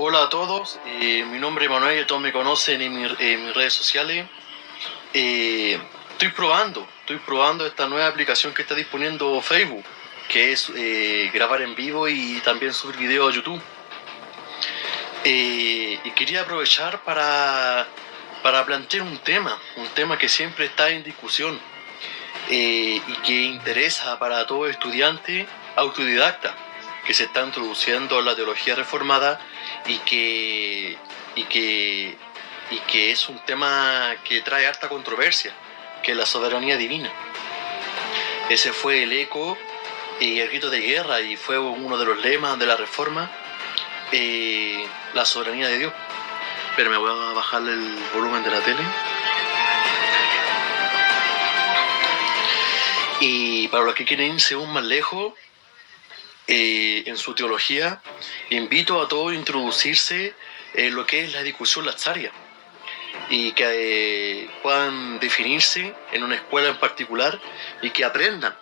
Hola a todos, mi nombre es Manuel, todos me conocen en mis redes sociales. Estoy probando esta nueva aplicación que está disponiendo Facebook, que es grabar en vivo y también subir videos a YouTube. Y quería aprovechar para plantear un tema que siempre está en discusión y que interesa para todo estudiante autodidacta que se está introduciendo en la teología reformada y que, y que, y que es un tema que trae harta controversia, que es la soberanía divina. Ese fue el eco y el grito de guerra y fue uno de los lemas de la reforma, la soberanía de Dios. Pero me voy a bajar el volumen de la tele. Y para los que quieren irse aún más lejos, en su teología, invito a todos a introducirse en lo que es la discusión lazaria y que puedan definirse en una escuela en particular y que aprendan.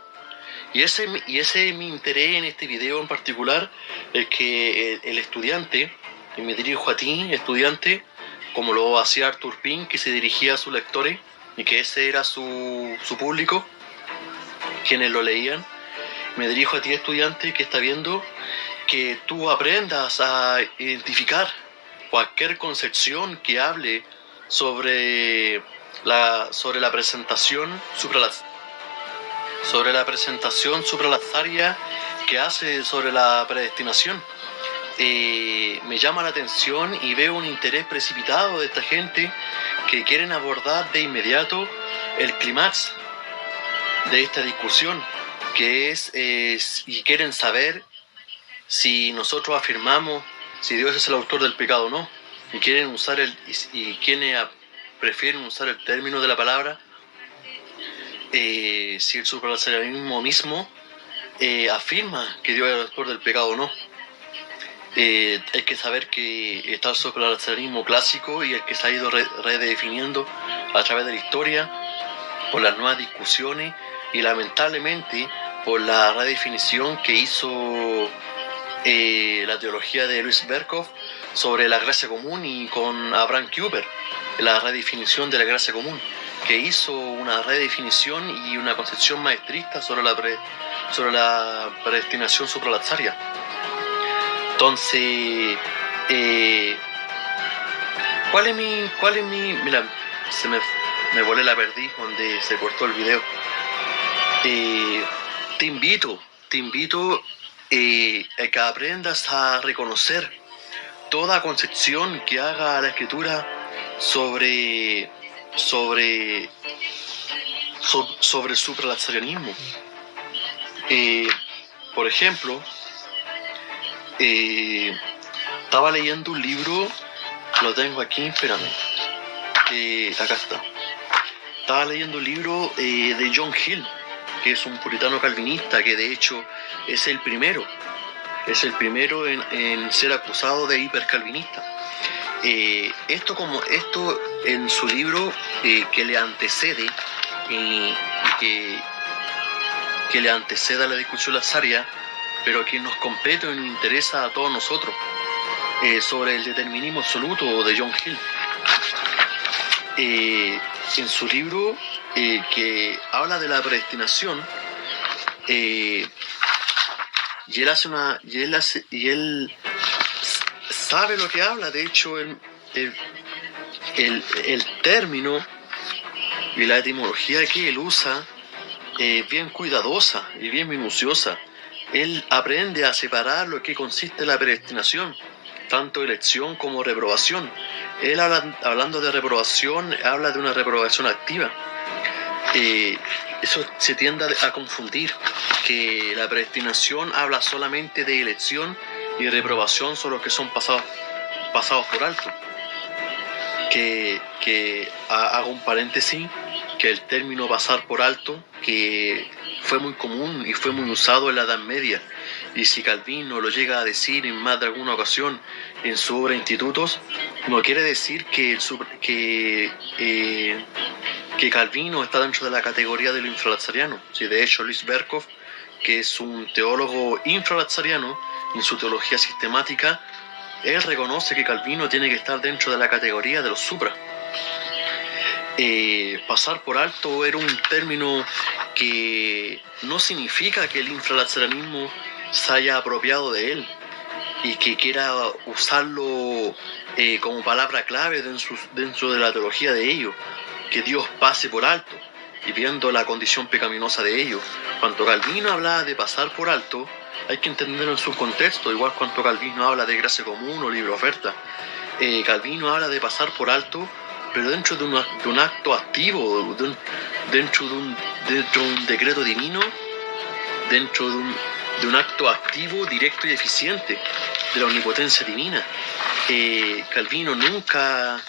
Y ese es mi interés en este video en particular, es que el estudiante, y me dirijo a ti, estudiante, como lo hacía Arthur Pink, que se dirigía a sus lectores y que ese era su público, quienes lo leían. Me dirijo a ti, estudiante, que está viendo, que tú aprendas a identificar cualquier concepción que hable sobre la presentación supralazaria que hace sobre la predestinación. Me llama la atención y veo un interés precipitado de esta gente que quieren abordar de inmediato el clímax de esta discusión, que es y quieren saber si nosotros afirmamos si Dios es el autor del pecado o no, y quieren usar quienes prefieren usar el término de la palabra, si el supralazarianismo mismo afirma que Dios es el autor del pecado o no. Hay que saber que está el supralazarianismo clásico y el que se ha ido redefiniendo a través de la historia por las nuevas discusiones y lamentablemente por la redefinición que hizo la teología de Louis Berkhof sobre la gracia común y con Abraham Kuyper, la redefinición de la gracia común, que hizo una redefinición y una concepción maestrista sobre la predestinación supralazaria. Entonces, ¿cuál es mi, mira, me volé la perdí donde se cortó el video. Te invito a que aprendas a reconocer toda concepción que haga la escritura sobre el supralazarianismo. Por ejemplo, estaba leyendo un libro, lo tengo aquí, espérame, acá está. Estaba leyendo un libro de John Hill, que es un puritano calvinista, que de hecho es el primero en ser acusado de hipercalvinista. Esto en su libro que le antecede y que le antecede a la discusión lazaria, pero que nos compete y nos interesa a todos nosotros, sobre el determinismo absoluto de John Hill. En su libro que habla de la predestinación, y él sabe lo que habla. De hecho, el término y la etimología que él usa es bien cuidadosa y bien minuciosa. Él aprende a separar lo que consiste en la predestinación, tanto elección como reprobación. Él hablando de reprobación, habla de una reprobación activa. Eso se tiende a confundir, que la predestinación habla solamente de elección y reprobación son los que son pasados por alto. Que hago un paréntesis, que el término pasar por alto, que fue muy común y fue muy usado en la Edad Media, y si Calvino lo llega a decir en más de alguna ocasión en su obra Institutos, no quiere decir que Calvino está dentro de la categoría de lo infralazariano. Sí, de hecho, Louis Berkhof, que es un teólogo infralazariano, en su teología sistemática él reconoce que Calvino tiene que estar dentro de la categoría de los supra. Pasar por alto era un término que no significa que el infralazarismo se haya apropiado de él y que quiera usarlo como palabra clave dentro de la teología de ellos, que Dios pase por alto y viendo la condición pecaminosa de ellos. Cuando Calvino hablaba de pasar por alto, hay que entenderlo en su contexto, igual cuando Calvino habla de gracia común o libre oferta. Calvino habla de pasar por alto, pero dentro de un acto activo, dentro de un decreto divino, dentro de un acto activo, directo y eficiente de la omnipotencia divina. Calvino nunca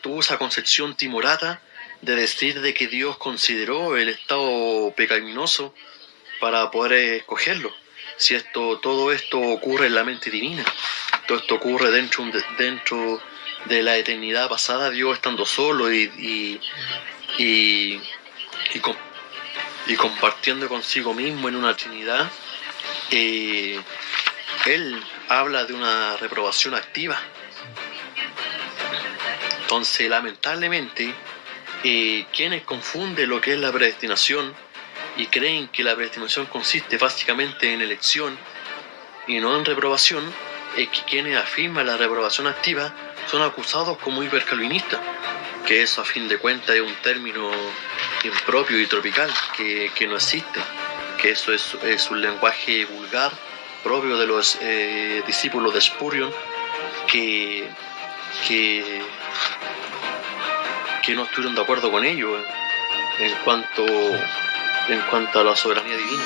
tuvo esa concepción timorata de decir de que Dios consideró el estado pecaminoso para poder escogerlo. Si todo esto ocurre en la mente divina, todo esto ocurre dentro de la eternidad pasada, Dios estando solo y compartiendo consigo mismo en una Trinidad. Él habla de una reprobación activa. Entonces, lamentablemente, quienes confunden lo que es la predestinación y creen que la predestinación consiste básicamente en elección y no en reprobación, es que quienes afirman la reprobación activa son acusados como hipercalvinistas, que eso a fin de cuentas es un término impropio y tropical que no existe, que eso es un lenguaje vulgar propio de los discípulos de Spurgeon que no estuvieron de acuerdo con ello en cuanto a la soberanía divina.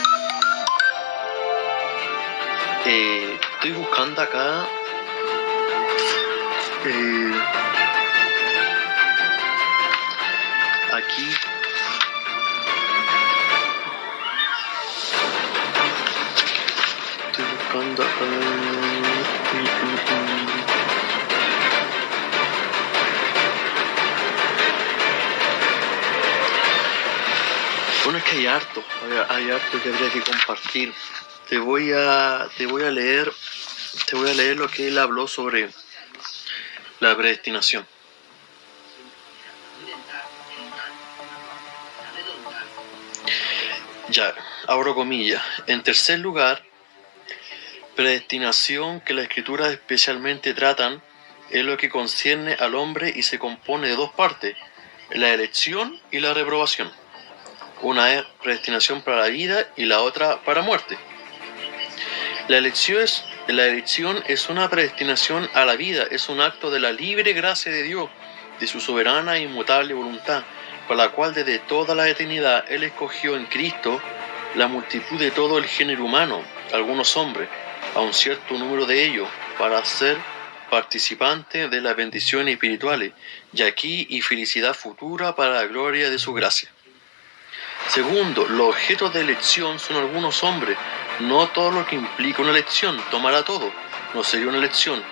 Estoy buscando acá aquí estoy buscando acá bueno, es que hay harto que habría que compartir. Te voy a leer lo que él habló sobre la predestinación. Ya, abro comillas. En tercer lugar, predestinación que las escrituras especialmente tratan es lo que concierne al hombre y se compone de dos partes, la elección y la reprobación. Una es predestinación para la vida y la otra para muerte. La elección es una predestinación a la vida, es un acto de la libre gracia de Dios, de su soberana e inmutable voluntad, por la cual desde toda la eternidad Él escogió en Cristo la multitud de todo el género humano, algunos hombres, a un cierto número de ellos, para ser participantes de las bendiciones espirituales, y aquí y felicidad futura para la gloria de su gracia. Segundo, los objetos de elección son algunos hombres, no todo lo que implica una elección, tomará todo, no sería una elección.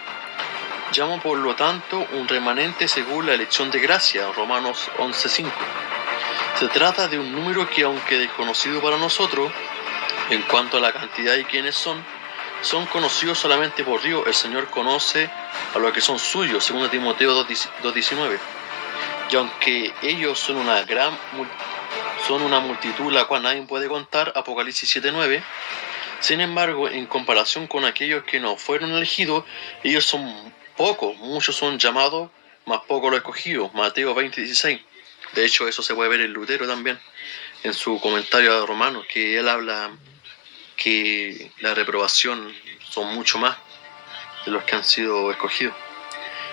Llamo por lo tanto un remanente según la elección de gracia, Romanos 11:5. Se trata de un número que, aunque desconocido para nosotros, en cuanto a la cantidad de quienes son conocidos solamente por Dios. El Señor conoce a los que son suyos, según Timoteo 2:19. Y aunque ellos son una multitud la cual nadie puede contar, Apocalipsis 7:9, sin embargo, en comparación con aquellos que no fueron elegidos, ellos son pocos, muchos son llamados, más pocos los escogidos, Mateo 20:16. De hecho, eso se puede ver en Lutero también, en su comentario a Romanos, que él habla que la reprobación son mucho más de los que han sido escogidos.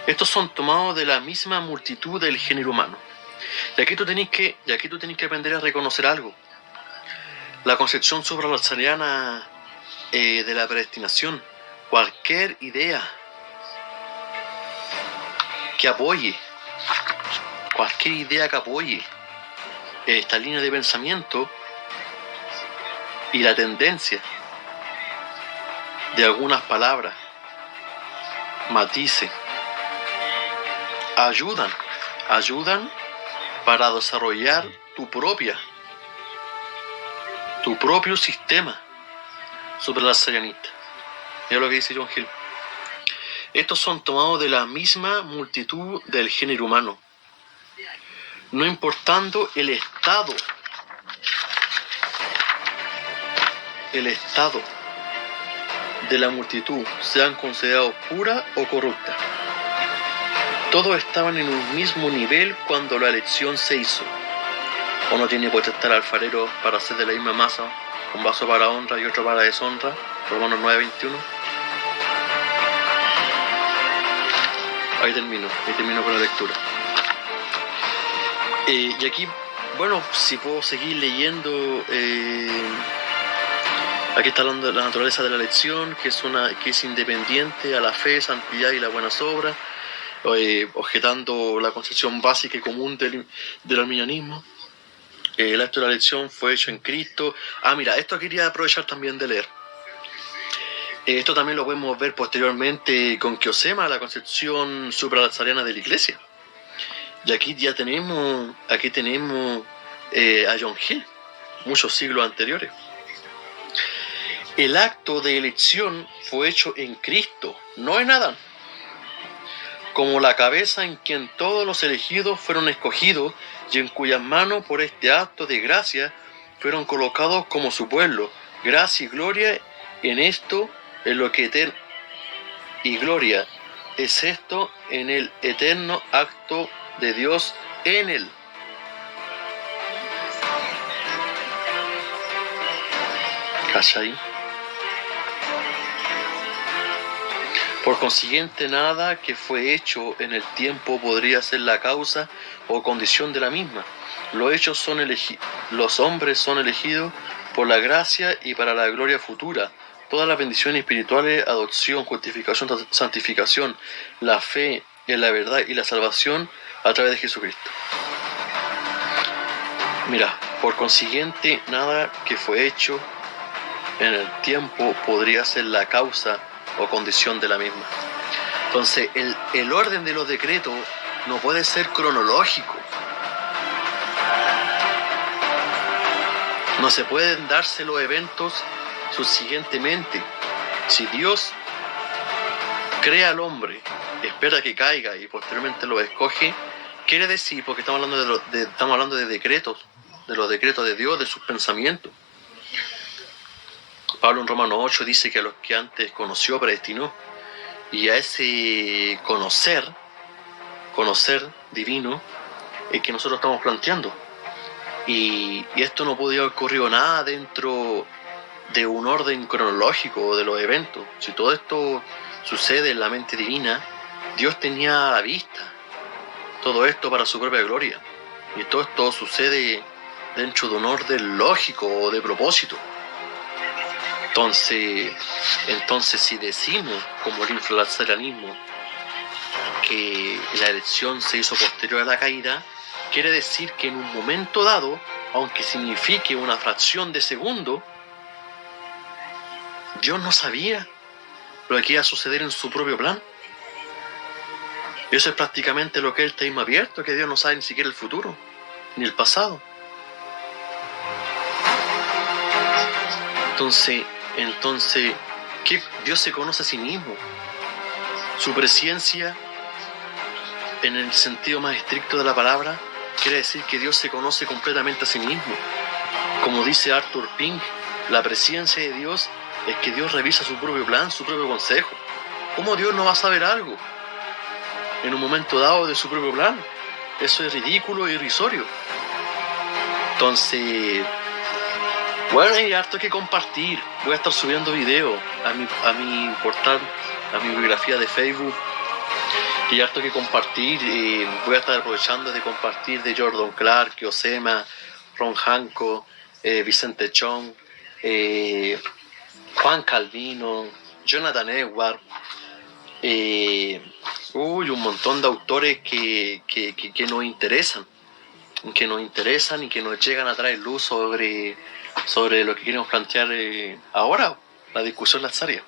Estos son tomados de la misma multitud del género humano. Y aquí tú tenés que aprender a reconocer algo. La concepción supralazariana de la predestinación, cualquier idea que apoye esta línea de pensamiento y la tendencia de algunas palabras, matices, ayudan para desarrollar tu propio sistema supralazarianista. Mira lo que dice John Hill. Estos son tomados de la misma multitud del género humano, no importando el estado de la multitud, sean considerados pura o corrupta. Todos estaban en un mismo nivel cuando la elección se hizo. Uno tiene potestad alfarero para hacer de la misma masa un vaso para honra y otro para deshonra. Romanos 9:21. Ahí termino con la lectura. Y aquí, bueno, si puedo seguir leyendo, aquí está hablando de la naturaleza de la elección, que es independiente a la fe, santidad y las buenas obras, objetando la concepción básica y común del arminianismo. El acto de la elección fue hecho en Cristo. Mira, esto quería aprovechar también de leer. Esto también lo podemos ver posteriormente con Kiosema, la concepción supralazariana de la Iglesia. Y aquí ya tenemos, a John Hill, muchos siglos anteriores. El acto de elección fue hecho en Cristo, no en Adán, como la cabeza en quien todos los elegidos fueron escogidos y en cuyas manos por este acto de gracia fueron colocados como su pueblo. Gracia y gloria en esto, en lo que y gloria es esto en el eterno acto de Dios en él. ¿Cachai? Por consiguiente, nada que fue hecho en el tiempo podría ser la causa o condición de la misma. Los hombres son elegidos por la gracia y para la gloria futura. Todas las bendiciones espirituales, adopción, justificación, santificación, la fe en la verdad y la salvación a través de Jesucristo. Mira, por consiguiente, nada que fue hecho en el tiempo podría ser la causa o condición de la misma. Entonces, el orden de los decretos no puede ser cronológico. No se pueden darse los eventos subsiguientemente. Si Dios crea al hombre, espera que caiga y posteriormente lo escoge, quiere decir, porque estamos hablando de decretos, de los decretos de Dios, de sus pensamientos. Pablo en Romanos 8 dice que a los que antes conoció, predestinó. Y a ese conocer divino es que nosotros estamos planteando. Y esto no podía haber ocurrido nada dentro de un orden cronológico de los eventos. Si todo esto sucede en la mente divina, Dios tenía a la vista todo esto para su propia gloria. Y todo esto sucede dentro de un orden lógico o de propósito. Entonces si decimos, como el infralazarianismo, que la elección se hizo posterior a la caída, quiere decir que en un momento dado, aunque signifique una fracción de segundo, Dios no sabía lo que iba a suceder en su propio plan. Y eso es prácticamente lo que es el teísmo abierto, que Dios no sabe ni siquiera el futuro, ni el pasado. Entonces, ¿qué? Dios se conoce a sí mismo. Su presciencia, en el sentido más estricto de la palabra, quiere decir que Dios se conoce completamente a sí mismo. Como dice Arthur Pink, la presciencia de Dios es que Dios revisa su propio plan, su propio consejo. ¿Cómo Dios no va a saber algo en un momento dado de su propio plan? Eso es ridículo e irrisorio. Entonces, bueno, hay harto que compartir. Voy a estar subiendo videos a mi portal, a mi biografía de Facebook. Y harto que compartir. Voy a estar aprovechando de compartir de Jordan Clark, Kiosema, Ron Hancock, Vicente Chong, Juan Calvino, Jonathan Edwards. Un montón de autores que nos interesan. Que nos interesan y que nos llegan a traer luz sobre lo que queremos plantear ahora, la discusión lazaria.